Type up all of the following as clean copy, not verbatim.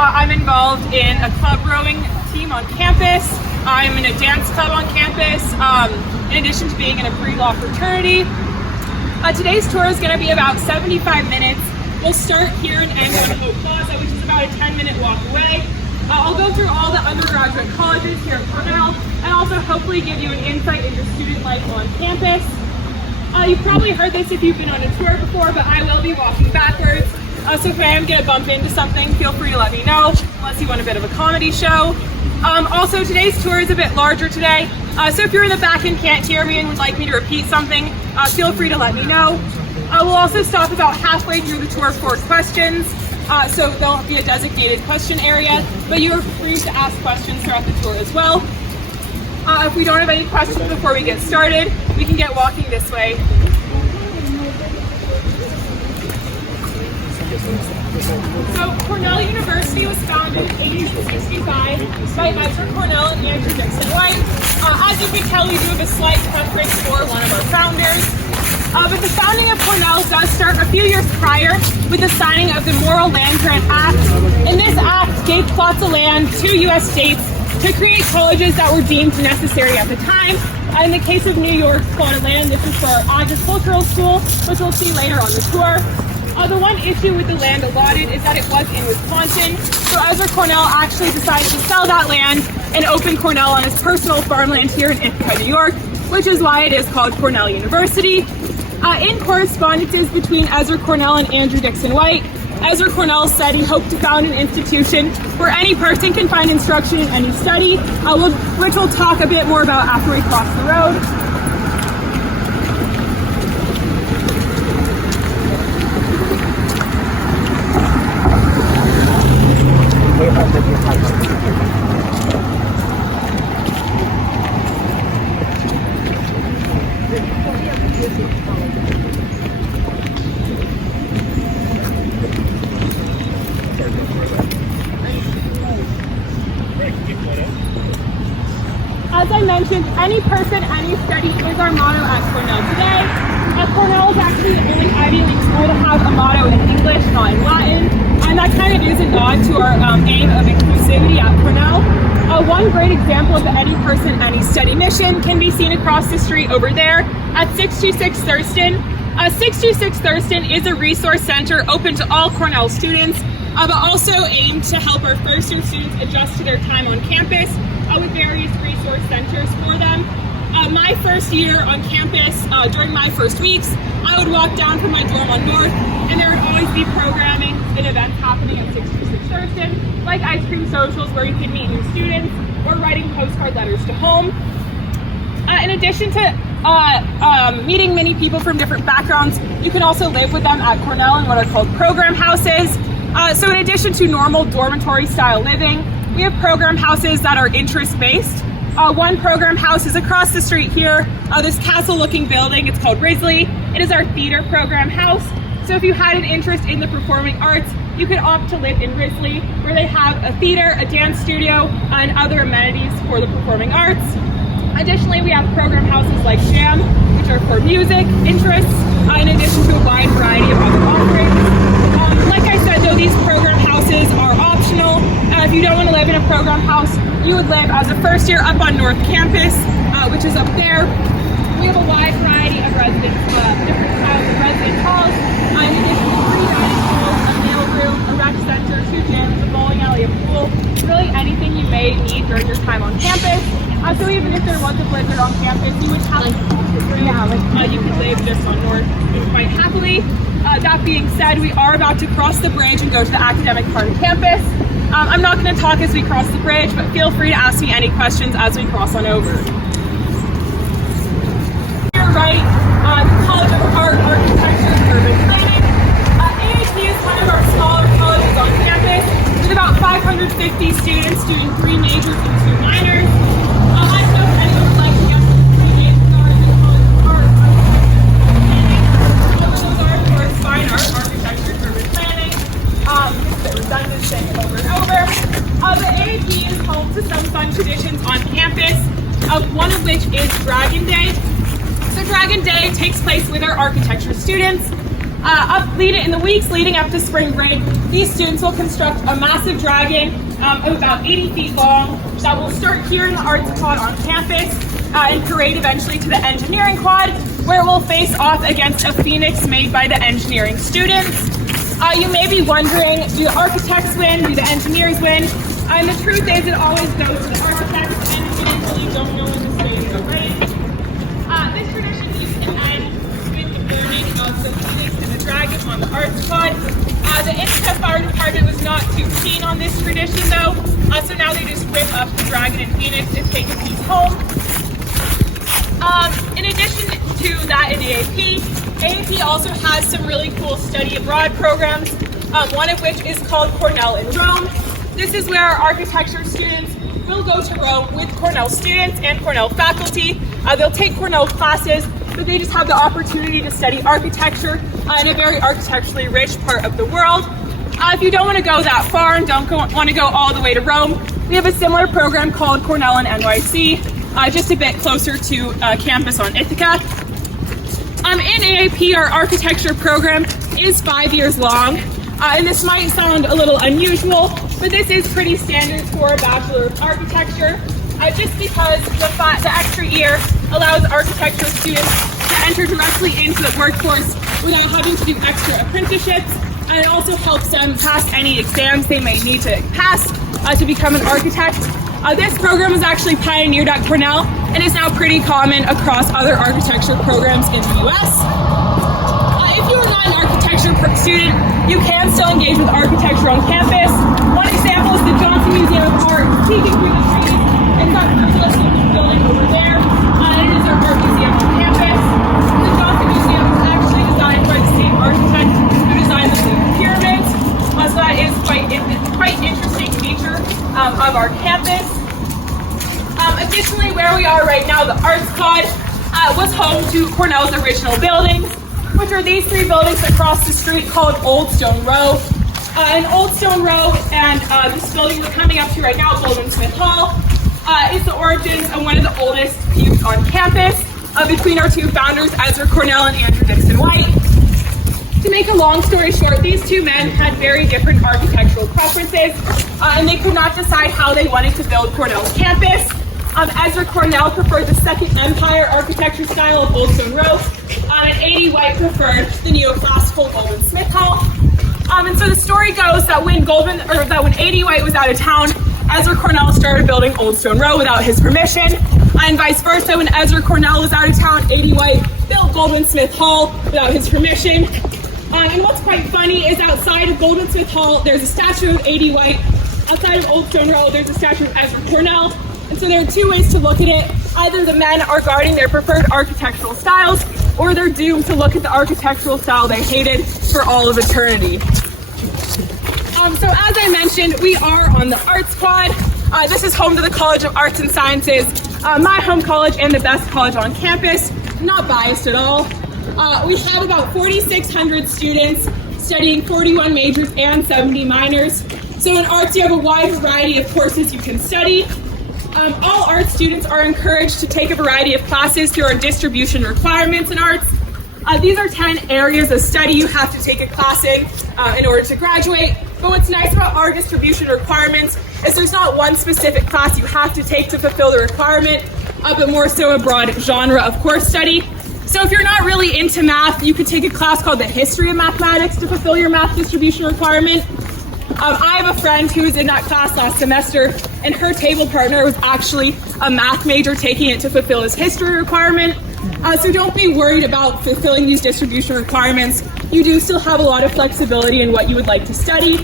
I'm involved in a club rowing team on campus. I'm in a dance club on campus, in addition to being in a pre-law fraternity. Today's tour is going to be about 75 minutes. We'll start here and end on Hope Plaza, which is about a 10-minute walk away. I'll go through all the undergraduate colleges here at Cornell and also hopefully give you an insight into student life on campus. You've probably heard this if you've been on a tour before, but I will be walking backwards. So if I am going to bump into something, feel free to let me know, unless you want a bit of a comedy show. Also, today's tour is a bit larger today, so if you're in the back and can't hear me and would like me to repeat something, feel free to let me know. We'll also stop about halfway through the tour for questions, so there'll be a designated question area, but you are free to ask questions throughout the tour as well. If we don't have any questions before we get started, we can get walking this way. So Cornell University was founded in 1865 by Ezra Cornell and Andrew Dixon White. As you can tell, we do have a slight preference for one of our founders. But the founding of Cornell does start a few years prior with the signing of the Morrill Land Grant Act. And this act gave plots of land to U.S. states to create colleges that were deemed necessary at the time. In the case of New York's plot of land, this is for our agricultural school, which we'll see later on the tour. The one issue with the land allotted is that it was in Wisconsin, so Ezra Cornell actually decided to sell that land and open Cornell on his personal farmland here in Ithaca, New York, which is why it is called Cornell University. In correspondences between Ezra Cornell and Andrew Dixon White, Ezra Cornell said he hoped to found an institution where any person can find instruction in any study, which we'll talk a bit more about after we cross the road. As I mentioned, any person, any study is our motto at Cornell today. Cornell is actually the only Ivy League school to have a motto in English, not in Latin, and that kind of is a nod to our aim of inclusivity at Cornell. One great example of the any person, any study mission can be seen across the street over there at 626 Thurston. 626 Thurston is a resource center open to all Cornell students, but also aimed to help our first-year students adjust to their time on campus with various resource centers for them. My first year on campus, during my first weeks, I would walk down from my dorm on North, and there would always be programming and events happening at 626 Thurston, like ice cream socials where you can meet new students, or writing postcard letters to home. In addition to meeting many people from different backgrounds, you can also live with them at Cornell in what are called program houses. So in addition to normal dormitory style living, we have program houses that are interest-based. One program house is across the street here, this castle-looking building. It's called Risley. It is our theater program house. So if you had an interest in the performing arts, you could opt to live in Risley, where they have a theater, a dance studio, and other amenities for the performing arts. Additionally, we have program houses like Jam, which are for music interests, in addition to a wide variety of other offerings. Like I said, though, these program houses are optional. If you don't want to live in a program house, you would live as a first year up on North Campus, which is up there. We have a wide variety of different styles of residence halls, in addition to 3 dining halls, a mail room, a rec center, 2 gyms, a bowling alley, a pool, really anything you may need during your time on campus. So even if there was a blizzard on campus, you would have, you could live just on North quite happily. That being said, we are about to cross the bridge and go to the academic part of campus. I'm not going to talk as we cross the bridge, but feel free to ask me any questions as we cross on over. Here, right, the College of Art, Architecture, and Urban Planning. AAT is one of our smaller colleges on campus, with about 550 students doing 3 majors and 2 minors. I don't know if anyone would like to get some abbreviations are in the College of Art, Architecture, and Urban Planning. Those are, of course, fine art, architecture, and urban planning. Just a redundant thing over and over. The AAP is home to some fun traditions on campus, one of which is Dragon Day. So Dragon Day takes place with our architecture students. In the weeks leading up to spring break, these students will construct a massive dragon of about 80 feet long that will start here in the arts quad on campus and parade eventually to the engineering quad, where it will face off against a phoenix made by the engineering students. You may be wondering, do the architects win? Do the engineers win? And the truth is, it always goes to the architects, and students really don't know when the stage is right. This tradition used to end with the burning of the phoenix and the dragon on the arts quad. The Ithaca Fire Department was not too keen on this tradition, though, so now they just rip up the dragon and phoenix and take a piece home. In addition to that in AAP also has some really cool study abroad programs, one of which is called Cornell in Rome. This is where our architecture students will go to Rome with Cornell students and Cornell faculty. They'll take Cornell classes, but they just have the opportunity to study architecture in a very architecturally rich part of the world. If you don't want to go that far and don't want to go all the way to Rome, we have a similar program called Cornell in NYC, just a bit closer to campus on Ithaca. In AAP, our architecture program is 5 years long, and this might sound a little unusual, but this is pretty standard for a Bachelor of Architecture, just because the extra year allows architecture students to enter directly into the workforce without having to do extra apprenticeships, and it also helps them pass any exams they may need to pass to become an architect. This program was actually pioneered at Cornell and is now pretty common across other architecture programs in the US. If you are not an architecture student, you can still engage with architecture on campus. One example is the Johnson Museum of Art, peeking through the trees. It's got Ursula Stevens building over there, and it is our art museum on campus. The Johnson Museum was actually designed by the same architect who designed the pyramids, so that is quite interesting feature of our campus. Additionally, where we are right now, the Arts Quad was home to Cornell's original buildings, which are these three buildings across the street called Old Stone Row. And Old Stone Row and this building we're coming up to right now, Goldman Smith Hall, is the origins of one of the oldest feuds on campus between our two founders, Ezra Cornell and Andrew Dixon White. To make a long story short, these two men had very different architectural preferences, and they could not decide how they wanted to build Cornell's campus. Ezra Cornell preferred the Second Empire architecture style of Old Stone Row, and A.D. White preferred the neoclassical Goldman Smith Hall. And so the story goes that when A.D. White was out of town, Ezra Cornell started building Old Stone Row without his permission, and vice versa. When Ezra Cornell was out of town, A.D. White built Goldman Smith Hall without his permission. And what's quite funny is outside of Goldman Smith Hall, there's a statue of A.D. White. Outside of Old Stone Row, there's a statue of Ezra Cornell. And so there are two ways to look at it. Either the men are guarding their preferred architectural styles, or they're doomed to look at the architectural style they hated for all of eternity. So as I mentioned, we are on the Arts Quad. This is home to the College of Arts and Sciences, my home college and the best college on campus. Not biased at all. We have about 4,600 students studying 41 majors and 70 minors. So in arts, you have a wide variety of courses you can study. All arts students are encouraged to take a variety of classes through our distribution requirements in arts. These are 10 areas of study you have to take a class in order to graduate. But what's nice about our distribution requirements is there's not one specific class you have to take to fulfill the requirement, but more so a broad genre of course study. So if you're not really into math, you could take a class called the History of Mathematics to fulfill your math distribution requirement. I have a friend who was in that class last semester, and her table partner was actually a math major taking it to fulfill his history requirement. So don't be worried about fulfilling these distribution requirements. You do still have a lot of flexibility in what you would like to study.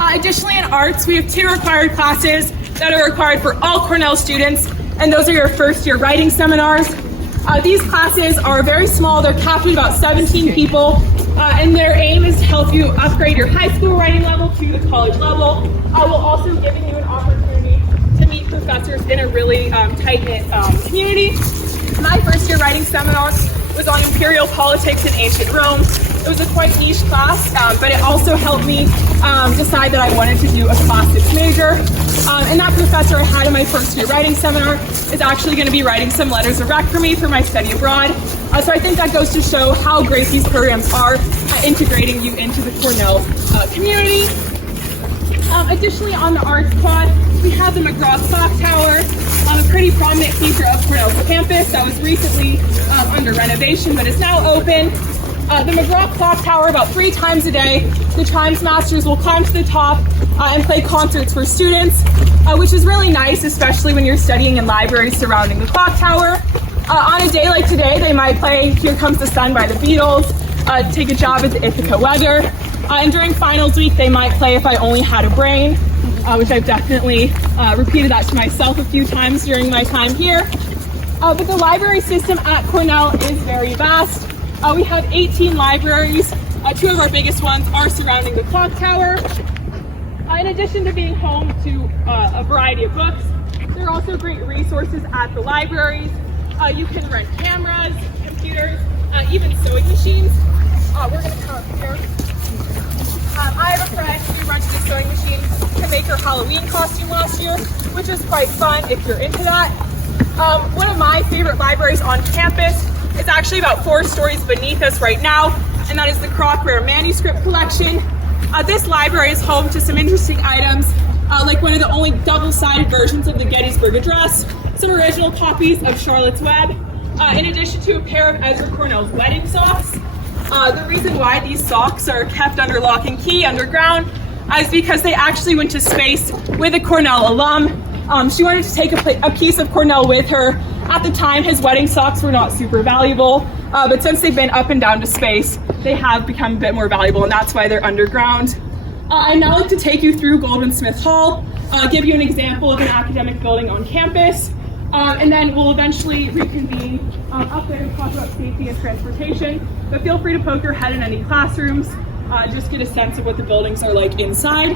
Additionally, in arts, we have 2 required classes that are required for all Cornell students, and those are your first year writing seminars. These classes are very small. They're capped at about 17 people, and their aim is to help you upgrade your high school writing level to the college level, while also giving you an opportunity to meet professors in a really tight-knit community. My first year writing seminar was on imperial politics in ancient Rome. It was a quite niche class, but it also helped me decide that I wanted to do a classics major. And that professor I had in my first year writing seminar is actually going to be writing some letters of rec for me for my study abroad. So I think that goes to show how great these programs are at integrating you into the Cornell community. Additionally, on the arts quad, we have the McGraw Clock Tower, a pretty prominent feature of Cornell's campus that was recently under renovation but is now open. The McGraw Clock Tower, about 3 times a day, the Chimes Masters will climb to the top and play concerts for students, which is really nice, especially when you're studying in libraries surrounding the clock tower. On a day like today, they might play Here Comes the Sun by the Beatles, take a job at the Ithaca weather, and during finals week, they might play If I Only Had a Brain, which I've definitely repeated that to myself a few times during my time here. But the library system at Cornell is very vast. We have 18 libraries. 2 of our biggest ones are surrounding the clock tower. In addition to being home to a variety of books, there are also great resources at the libraries. You can rent cameras, computers, even sewing machines. We're going to come up here. I have a friend who rented a sewing machine to make her Halloween costume last year, which is quite fun if you're into that. One of my favorite libraries on campus is actually about 4 stories beneath us right now, and that is the Crockware Manuscript Collection. This library is home to some interesting items, like one of the only double-sided versions of the Gettysburg Address, some original copies of Charlotte's Web, in addition to a pair of Ezra Cornell's wedding socks. The reason why these socks are kept under lock and key underground is because they actually went to space with a Cornell alum. She wanted to take a piece of Cornell with her. At the time, his wedding socks were not super valuable, but since they've been up and down to space, they have become a bit more valuable, and that's why they're underground. I'd now like to take you through Goldwin Smith Hall, give you an example of an academic building on campus, and then we'll eventually reconvene up there to talk about safety and transportation. But feel free to poke your head in any classrooms, just get a sense of what the buildings are like inside.